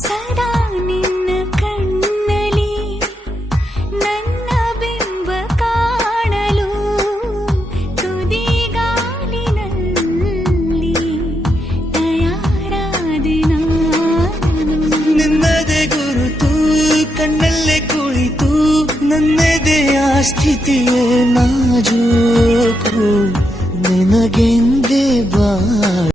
ಸದಾ ನಿನ್ನ ಕಣ್ಣಲಿ ನನ್ನ ಬಿಂಬ ಕಾಣಲು ತುದಿಗಾಲಿನಲ್ಲಿ ತಯಾರಾದೆ ನಾನು. ನಿನ್ನದೇ ಗುರುತು ಕಣ್ಣಲ್ಲೇ ಕುಳಿತು ನನ್ನದೆಯ ಸ್ಥಿತಿಯೇ ನಾಜೂಕು ನಿನಗೆಂದೇ ಬಾ